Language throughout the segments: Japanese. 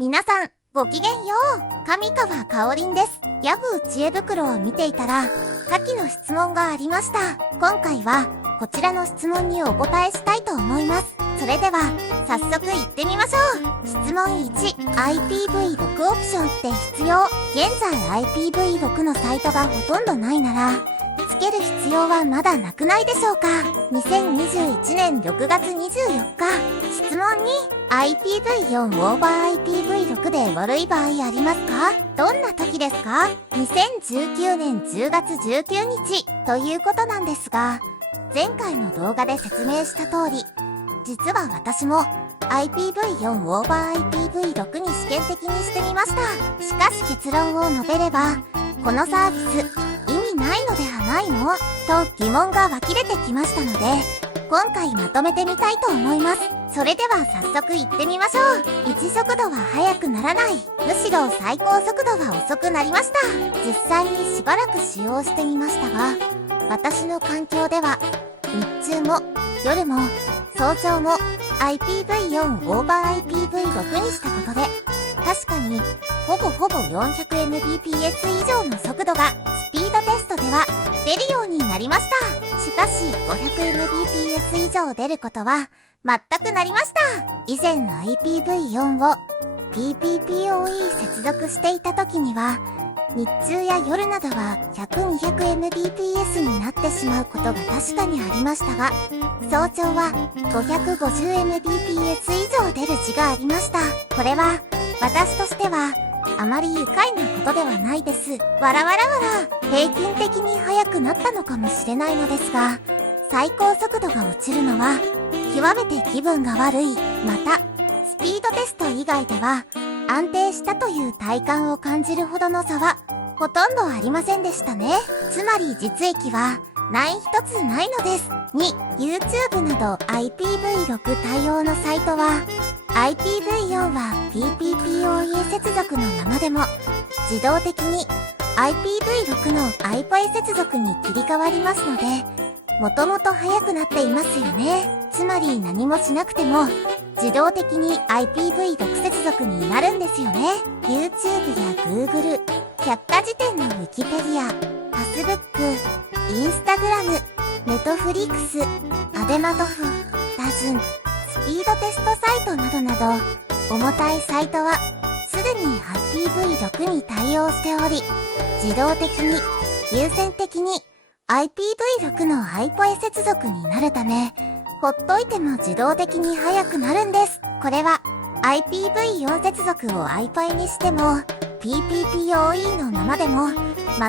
皆さん、ごきげんよう。上川かおりんです。ヤフー知恵袋を見ていたら、下記の質問がありました。今回は、こちらの質問にお答えしたいと思います。それでは、早速行ってみましょう。質問1、IPv6 オプションって必要？現在 IPv6 のサイトがほとんどないなら、つける必要はまだなくないでしょうか。2021年6月24日、質問2、IPv4 オーバー IPv6 で悪い場合ありますか？どんな時ですか？ 2019 年10月19日ということなんですが、前回の動画で説明した通り、実は私も IPv4 オーバー IPv6 に試験的にしてみました。しかし結論を述べれば、このサービス意味ないのではないの？と疑問が湧き出てきましたので、今回まとめてみたいと思います。それでは早速行ってみましょう。1速度は速くならない。むしろ最高速度は遅くなりました。実際にしばらく使用してみましたが、私の環境では日中も夜も早朝も IPv4 オーバー IPv6 にしたことで、確かにほぼ 400Mbps 以上の速度がスピードテストでは出るようになりました。しかし 500Mbps 以上出ることは全くなりました。以前の IPv4 を PPPoE 接続していた時には、日中や夜などは100、200Mbps になってしまうことが確かにありましたが、早朝は 550Mbps 以上出る時がありました。これは私としてはあまり愉快なことではないです。わらわらわら、平均的に速くなったのかもしれないのですが、最高速度が落ちるのは極めて気分が悪い。またスピードテスト以外では安定したという体感を感じるほどの差はほとんどありませんでしたね。つまり実益はない一つないのです。2、YouTube など IPv6 対応のサイトは IPv4 は PPPoE 接続のままでも自動的に IPv6 の iPoE 接続に切り替わりますので、もともと速くなっていますよね。つまり何もしなくても自動的に IPv6 接続になるんですよね。YouTube や Google、百科事典の Wikipedia、Facebook、Instagram、Netflix、ABEMA、DAZN、スピードテストサイトなどなど、重たいサイトはすでに IPv6 に対応しており、自動的に、優先的に IPv6 の iPoE 接続になるため、ほっといても自動的に速くなるんです。これは IPv4 接続を iPoE にしても PPPoE のままでも全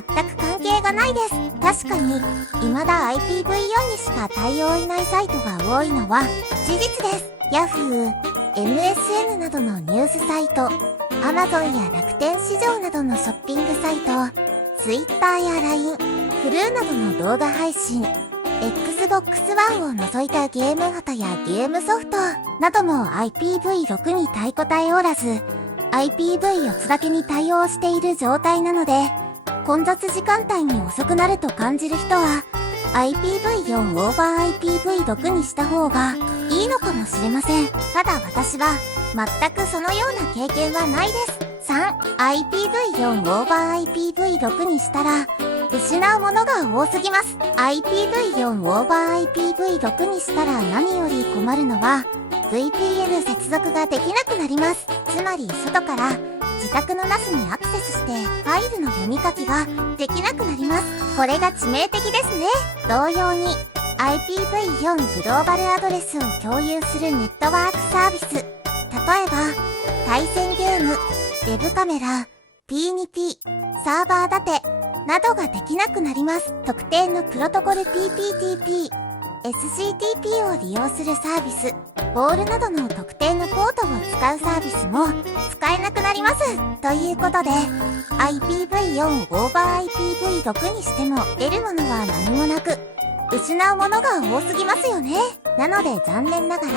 く関係がないです。確かに未だ IPv4 にしか対応いないサイトが多いのは事実です。Yahoo、MSN などのニュースサイト、Amazon や楽天市場などのショッピングサイト、Twitter や LINE、Hulu などの動画配信、Xbox One を除いたゲーム型やゲームソフトなども IPv6 に対応えおらず、IPv4 つだけに対応している状態なので、混雑時間帯に遅くなると感じる人は IPv4 オーバー IPv6 にした方がいいのかもしれません。ただ私は全くそのような経験はないです。3、IPv4 オーバー IPv6 にしたら失うものが多すぎます。IPv4 オーバー IPv6 にしたら何より困るのは VPN 接続ができなくなります。つまり外から自宅の NAS にアクセスしてファイルの読み書きができなくなります。これが致命的ですね。同様に IPv4 グローバルアドレスを共有するネットワークサービス、例えば対戦ゲーム、ウェブカメラ、P2P、サーバー立てなどができなくなります。特定のプロトコル PPTP、SCTP を利用するサービス、ボールなどの特定のポートを使うサービスも使えなくなります。ということで、IPv4 オーバー IPv6 にしても得るものは何もなく、失うものが多すぎますよね。なので残念ながら、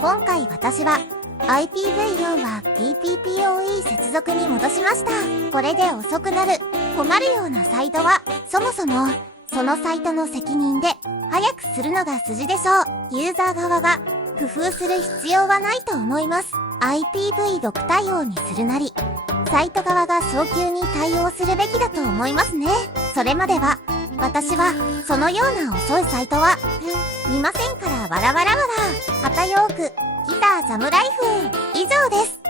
今回私はIPv4 は PPPoE 接続に戻しました。これで遅くなる、困るようなサイトは、そもそもそのサイトの責任で早くするのが筋でしょう。ユーザー側が工夫する必要はないと思います。IPv6 対応にするなり、サイト側が早急に対応するべきだと思いますね。それまでは、私は、そのような遅いサイトは、見ませんからわらわらわら。はたよーく、ギターザムライフ。以上です。